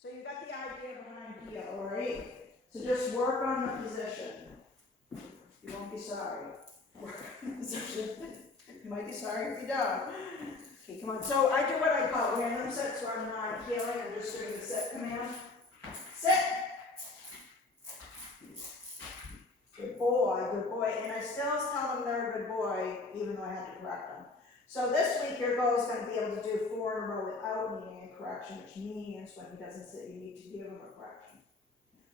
So you got the idea behind here, all right? So just work on the position. You won't be sorry. Work on the position. You might be sorry if you don't. Okay, come on. So I do what I call random sit, so I'm not healing, I'm just doing the sit command. Sit. Good boy, good boy. And I still tell them they're a good boy, even though I had to correct them. So this week your goal is going to be able to do 4 in a row without needing a correction, which means when he doesn't sit, you need to give him a correction.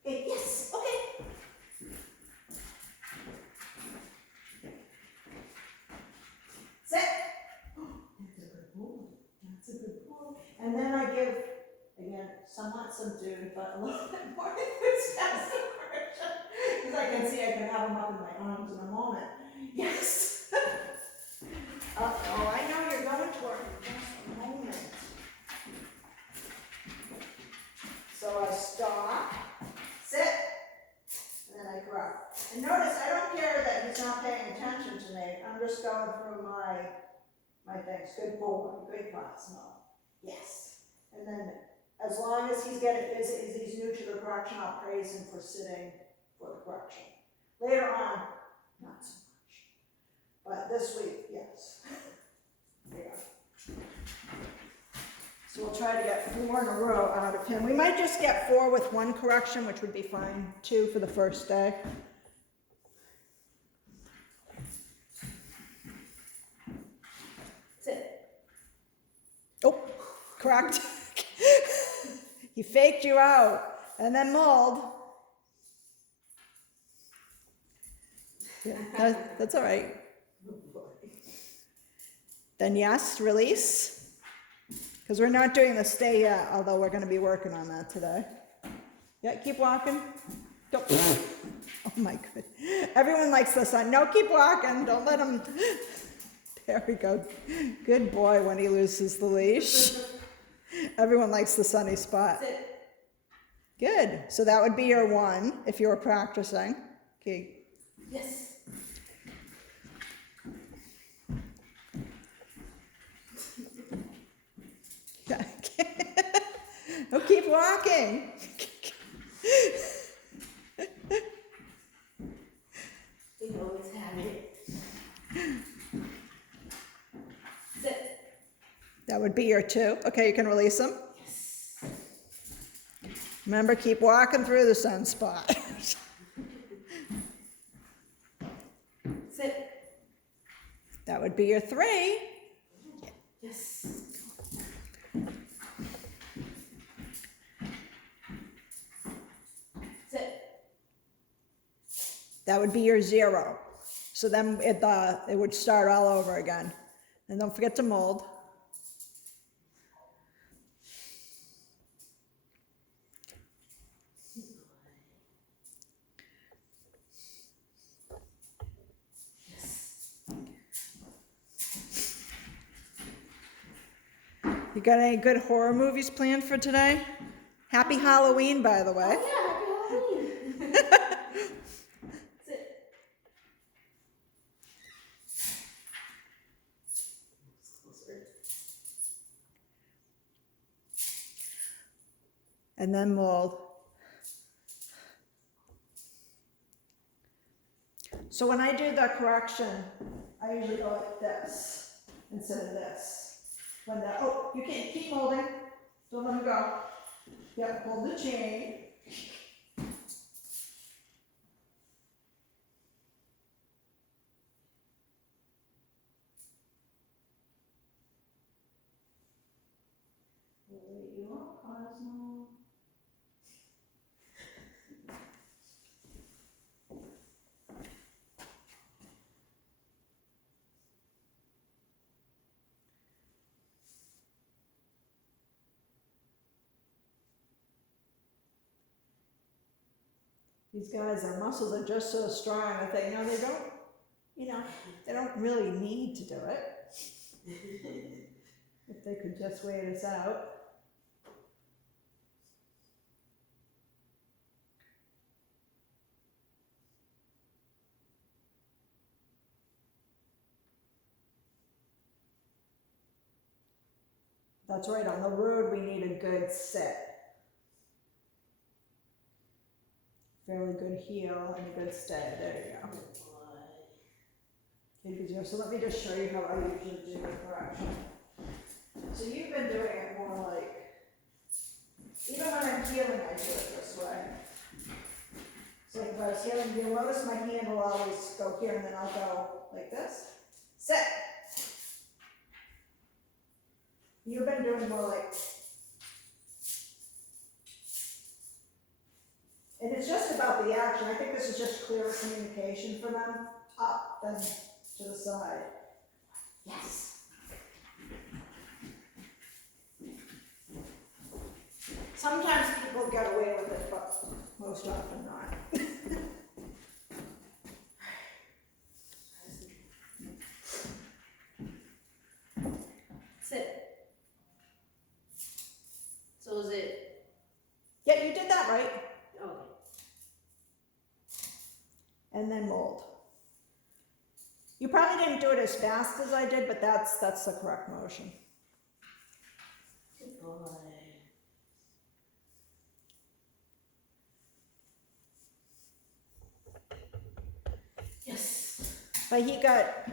Okay, yes, okay. Sit. That's a good boy. That's a good boy. And then I give, again, somewhat subdued, but a little bit more enthusiastic correction. Because I can see I can have him up in my arms in a moment. Yes. Uh-oh, I know you're going toward me. Just a moment. So I stop, sit, and then I correct. And notice, I don't care that he's not paying attention to me. I'm just going through my things. Good boy, good Cosmo. Yes. And then, as long as he's getting, as he's new to the correction, I'll praise him for sitting for the correction. Later on, not so much. But this week, yes. Yeah. So we'll try to get 4 in a row out of him. We might just get 4 with 1 correction, which would be fine, 2 for the first day. Sit. Oh, correct. He faked you out. And then mold. Yeah, that's all right. Then yes, release. Because we're not doing the stay yet, although we're going to be working on that today. Yeah, keep walking. Don't. Oh my goodness. Everyone likes the sun. No, keep walking. Don't let him. There we go. Good boy when he loses the leash. Everyone likes the sunny spot. Good. So that would be your 1 if you were practicing. Okay. Yes. Oh, keep walking. They always have it. Sit. That would be your 2. Okay, you can release them. Yes. Remember, keep walking through the sunspot. Sit. That would be your 3. Yes. Sit. That would be your 0. So then it would start all over again. And don't forget to mold. You got any good horror movies planned for today? Happy Halloween, by the way. Oh yeah, happy Halloween. Sit. And then mold. So when I do the correction, I usually go like this instead of this. When the, oh, you can't keep molding. Don't let him go. Yep, hold the chain. Wait, you want Cosmo? These guys, their muscles are just so strong that they they don't really need to do it. If they could just wait us out. That's right, on the road we need a good sit. fairly good heel and a good stay. There you go. Good boy. Okay, good job. So let me just show you how I usually do the correction. So you've been doing it more like, even when I'm healing, I do it this way. So like if I was healing, you'll notice my hand will always go here and then I'll go like this. Sit. You've been doing more like, and it's just about the action. I think this is just clearer communication for them, up than to the side. Yes. Sometimes people get away with it, but most often not. Sit. So is it? Yeah, you did that right. Okay. And then mold. You probably didn't do it as fast as I did, but that's the correct motion. Good boy. Yes. But he got,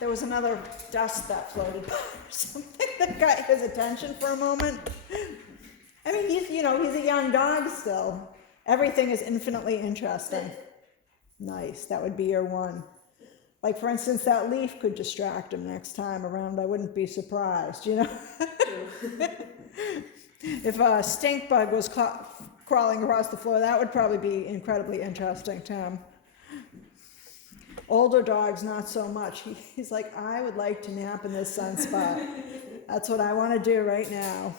there was another dust that floated by or something that got his attention for a moment. I mean, he's a young dog still. Everything is infinitely interesting. Nice, that would be your one. Like, for instance, that leaf could distract him next time around. I wouldn't be surprised, True. If a stink bug was crawling across the floor, that would probably be incredibly interesting to him. Older dogs, not so much. He's like, I would like to nap in this sunspot. That's what I want to do right now.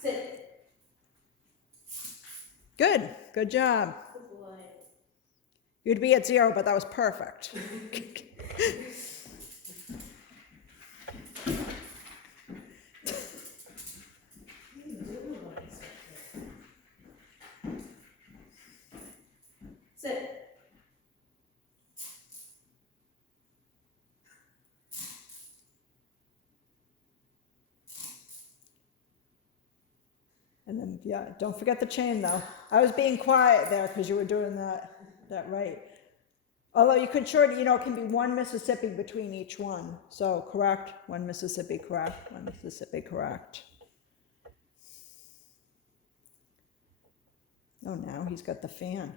Sit. Good job. Good boy. You'd be at 0, but that was perfect. Sit. And then, yeah, don't forget the chain though. I was being quiet there because you were doing that right. Although you could it can be 1 Mississippi between each one. So correct, 1 Mississippi, correct, 1 Mississippi, correct. Oh, now he's got the fan.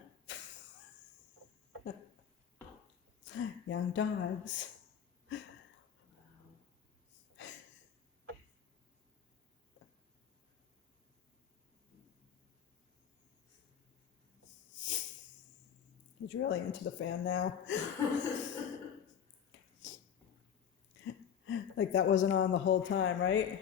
Young dogs. He's really into the fan now. Like that wasn't on the whole time, right?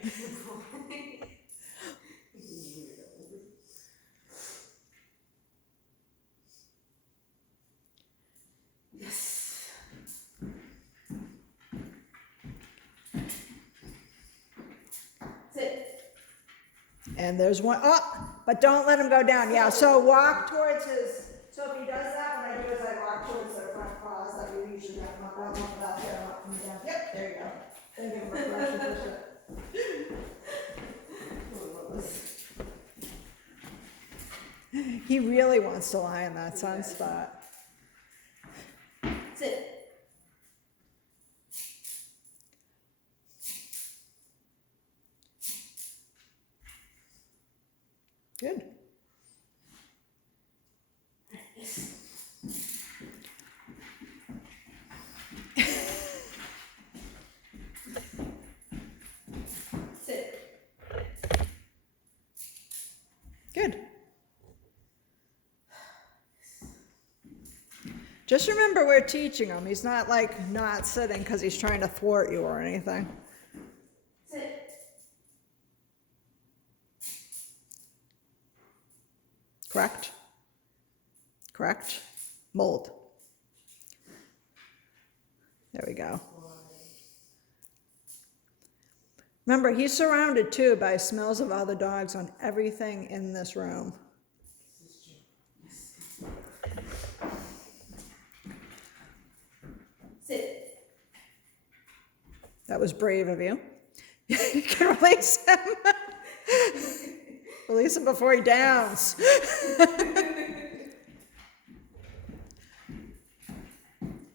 Yes. Sit. And there's one, but don't let him go down. Yeah, so walk towards his, so if he does that, what I do is I walk towards the front paws that we usually have him up, I don't want that there, up and down. Yep, there you go. Then give him a correction push it. He really wants to lie in that sunspot. Sit. Good. Yes. Sit. Good. Just remember we're teaching him. He's not like not sitting because he's trying to thwart you or anything. Sit. Correct? Correct? Mold. There we go. Remember, he's surrounded too by smells of other dogs on everything in this room. Sit. That was brave of you. You can release him. Release him before he downs.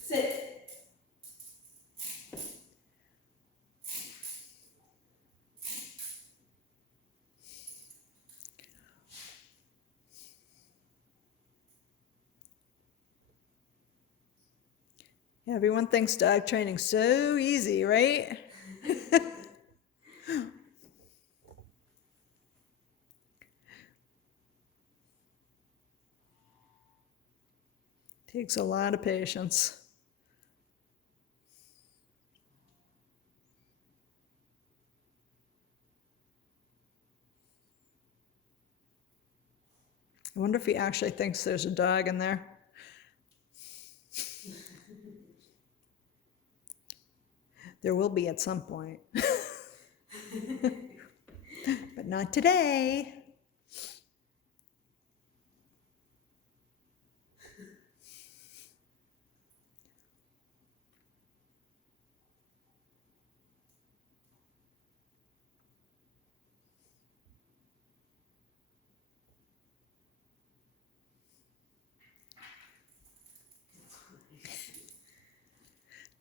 Sit. Everyone thinks dog training's so easy, right? Takes a lot of patience. I wonder if he actually thinks there's a dog in there. There will be at some point. But not today.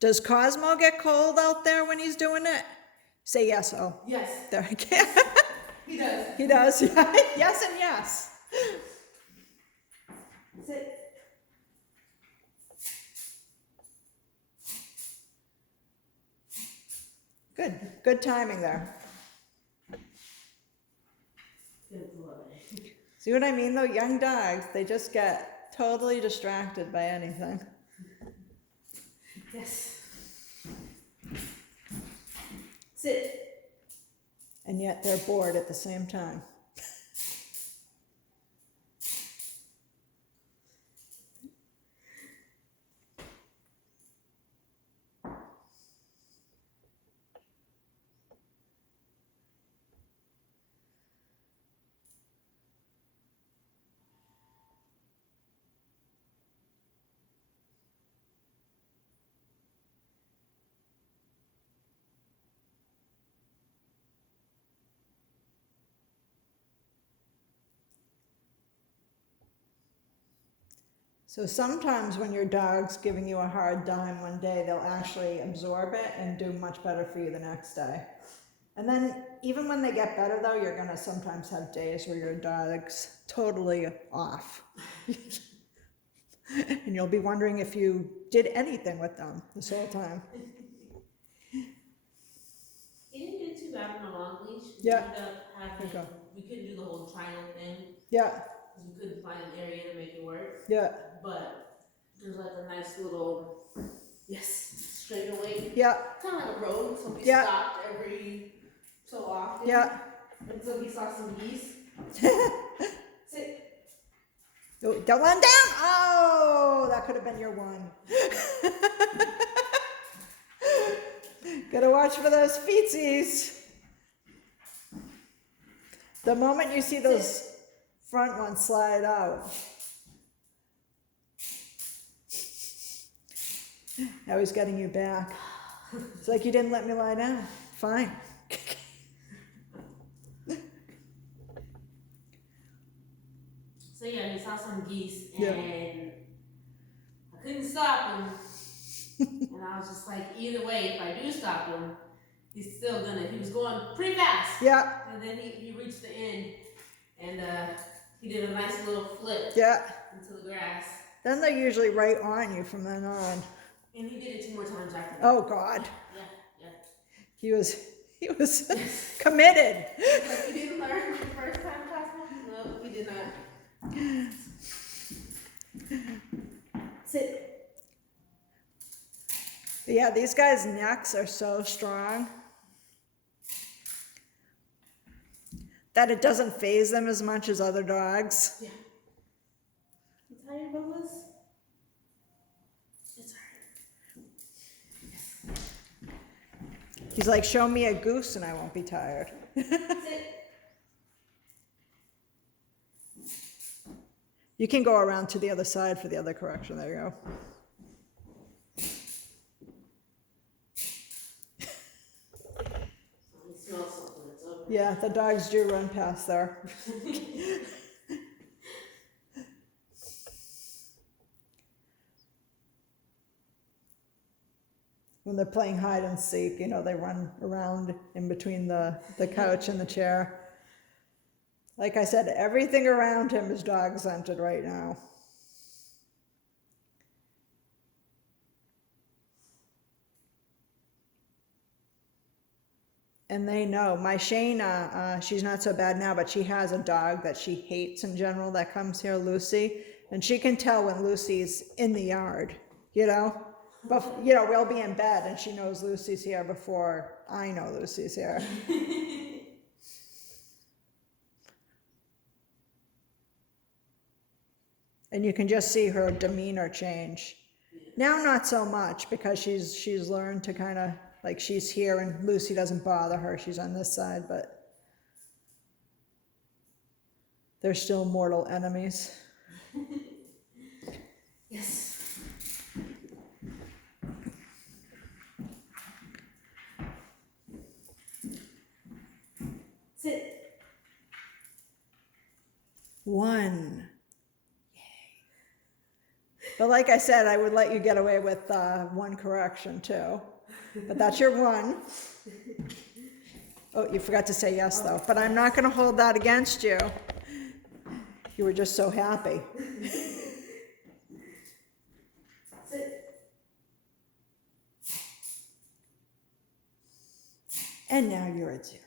Does Cosmo get cold out there when he's doing it? Say yes, oh. Yes. There I can. He does. He does. Yes and yes. Sit. Good. Good timing there. Good boy. See what I mean though? Young dogs, they just get totally distracted by anything. Yes. Sit. And yet they're bored at the same time. So sometimes when your dog's giving you a hard time one day, they'll actually absorb it and do much better for you the next day. And then even when they get better though, you're gonna sometimes have days where your dog's totally off. And you'll be wondering if you did anything with them this whole time. He didn't do too bad on a long leash. Yeah. We ended up having, Okay. we couldn't do the whole trial thing Yeah, because we couldn't find an area to make it work. yeah, But there's like a nice little, yes, straight away. yeah, Kind of like a road, so we Yeah. stopped every so often. yeah. Until we saw some geese. Sit. Oh, don't let him down. Oh, that could have been your one. Gotta watch for those feetsies. The moment you see those front ones slide out. Now he's getting you back. It's like you didn't let me lie down. Fine. So yeah, we saw some geese and Yeah. I couldn't stop him. And I was just like, either way, if I do stop him, he's still gonna, he was going pretty fast. Yeah, And then he reached the end and he did a nice little flip yeah. into the grass. Then they're usually right on you from then on. And he did it 2 more times after that. Oh God. Yeah. He was committed. Like, he didn't learn the first time, Cosmo? No, he did not. Sit. Yeah, these guys' necks are so strong that it doesn't faze them as much as other dogs. Yeah. You tired, Bubbles? It's alright. He's like, show me a goose and I won't be tired. Sit. You can go around to the other side for the other correction. There you go. He Yeah, the dogs do run past there. When they're playing hide and seek, you know, they run around in between the couch and the chair. Like I said, everything around him is dog scented right now. And they know. My Shayna, she's not so bad now, but she has a dog that she hates in general that comes here, Lucy. And she can tell when Lucy's in the yard, you know? But, you know, we'll be in bed and she knows Lucy's here before I know Lucy's here. And you can just see her demeanor change. Now not so much because she's learned to kind of, like, she's here and Lucy doesn't bother her. She's on this side, but they're still mortal enemies. Yes. Sit. 1. But like I said, I would let you get away with 1 correction too. But that's your 1. Oh, you forgot to say yes though. But I'm not going to hold that against you. You were just so happy. Sit. And now you're at 0.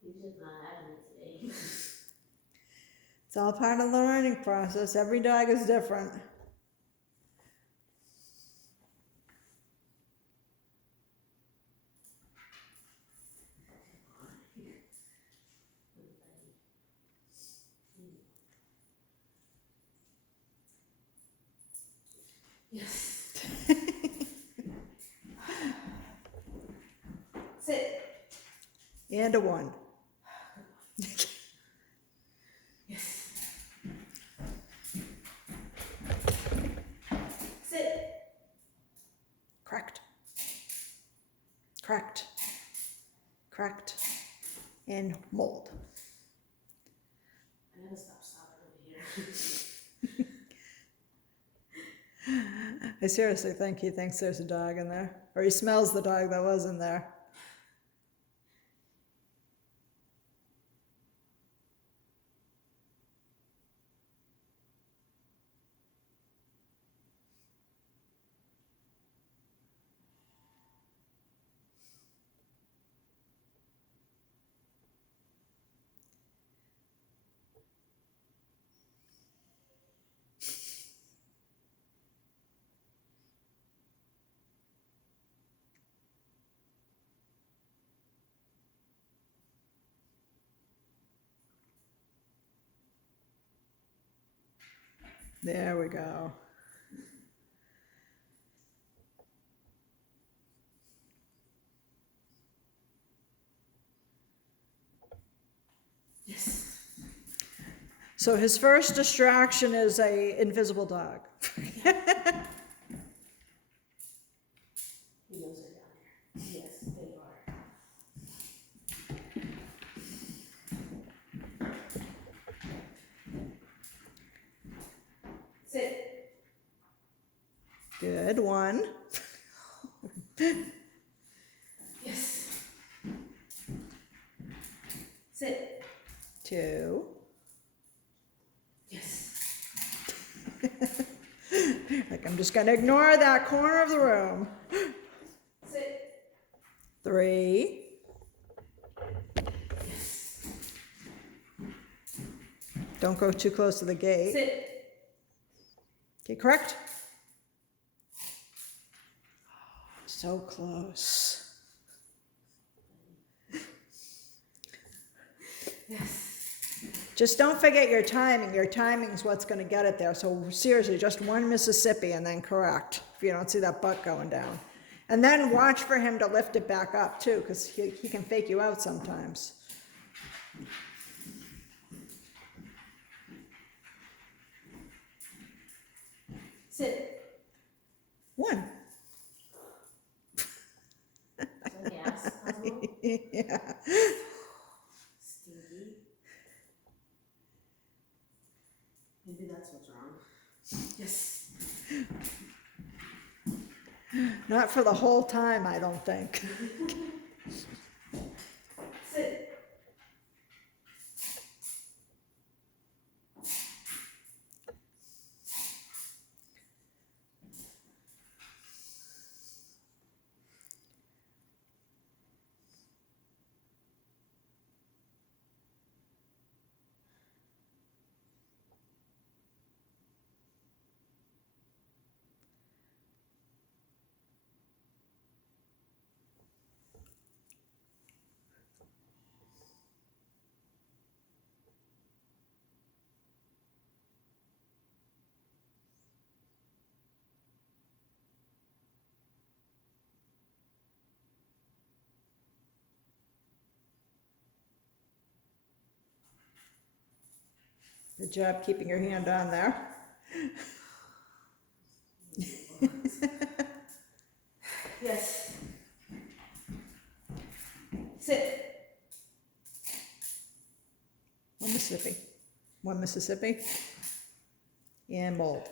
You're just not having it today. It's all part of the learning process. Every dog is different. Yes. Sit. And a 1. Yes. Sit. Correct. Correct. Correct. And mold. I gotta stop stopping over here. I seriously think he thinks there's a dog in there. Or he smells the dog that was in there. There we go. Yes. So his first distraction is a invisible dog. He knows they're down there. Yes, they are. Sit. Good. 1. Yes. Sit. 2. Yes. Like, I'm just gonna ignore that corner of the room. Sit. 3. Yes. Don't go too close to the gate. Sit. Okay, correct. So close. Yes. Just don't forget your timing. Your timing is what's going to get it there. So seriously, just one Mississippi and then correct if you don't see that butt going down. And then watch for him to lift it back up too, because he can fake you out sometimes. Sit. One. So yes, Cosmo. Yeah. Stinky. Maybe that's what's wrong. Yes. Not for the whole time, I don't think. Sit. Good job keeping your hand on there. Yes. Sit. One Mississippi. One Mississippi. And mold.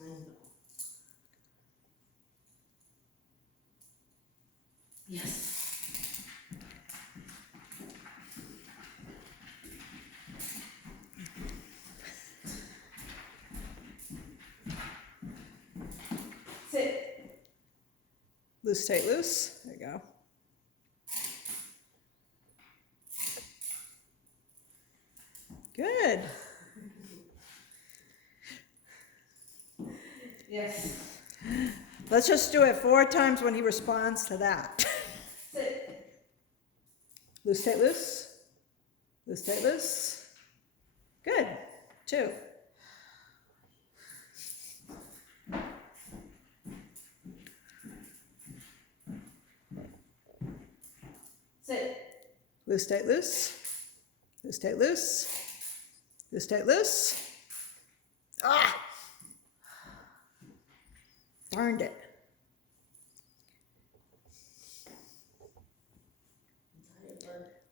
I know. Yes. Sit. Loose, tight, loose. There you go. Good. Yes. Let's just do it 4 times when he responds to that. Sit. Loose, tight, loose. Loose, tight, loose. Good. 2. Sit. Loose, tight, loose. Loose, tight, loose. Loose, tight, loose. Ah! Darned it.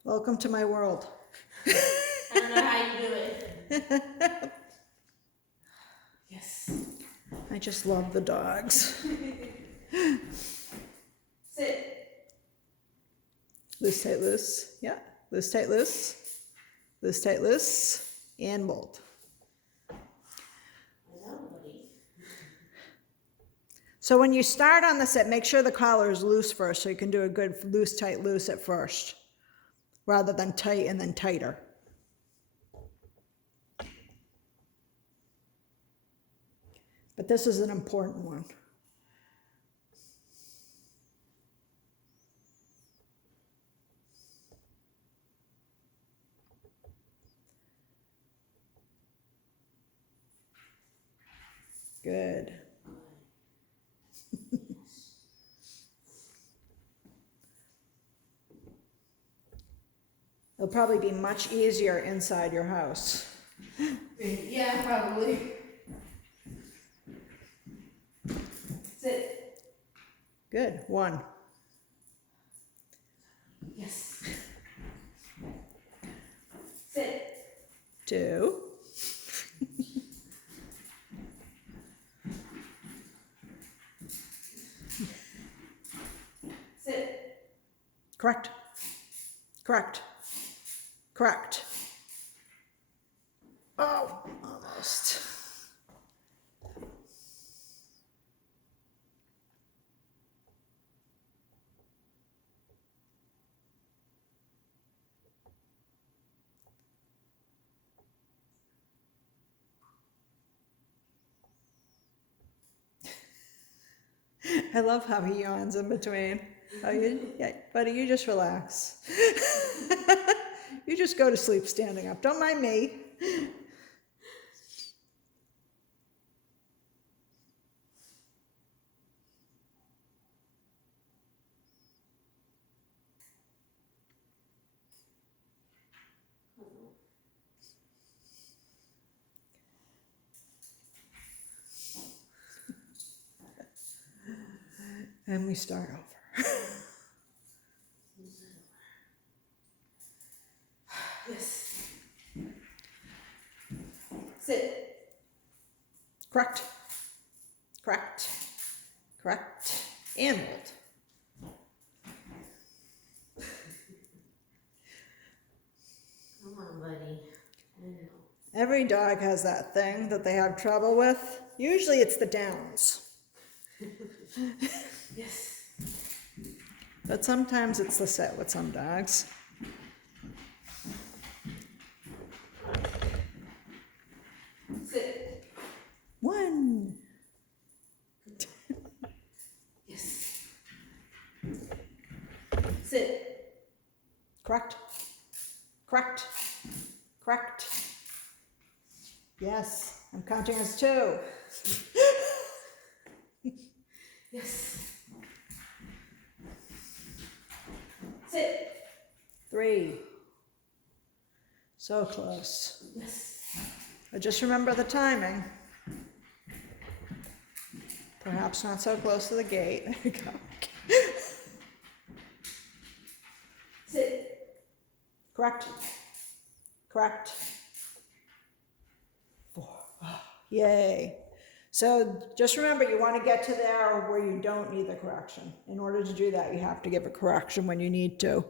Welcome to my world. I don't know how you do it. Yes. I just love the dogs. Sit. Loose, tight, loose. Yeah. Loose, tight, loose. Loose, tight, loose. And mold. So when you start on the sit, make sure the collar is loose first so you can do a good loose, tight, loose at first, rather than tight and then tighter. But this is an important one. Good. It'll probably be much easier inside your house. Yeah, probably. Sit. Good. 1. Yes. Sit. 2. Sit. Correct. Correct. Correct. Oh, almost. I love how he yawns in between. Oh, yeah, buddy, you just relax. You just go to sleep standing up. Don't mind me. And we start over. Yes. Sit. Correct. Correct. Correct. And hold. Come on, buddy. I know. Every dog has that thing that they have trouble with. Usually it's the downs. Yes. But sometimes it's the sit with some dogs. Sit. 1. Yes. Sit. Correct. Correct. Correct. Yes, I'm counting as 2. Yes. Sit. 3. So close. Yes. But just remember the timing. Perhaps not so close to the gate. There you go. Sit. Correct. Correct. 4. Oh, yay. So just remember, you want to get to there where you don't need the correction. In order to do that, you have to give a correction when you need to.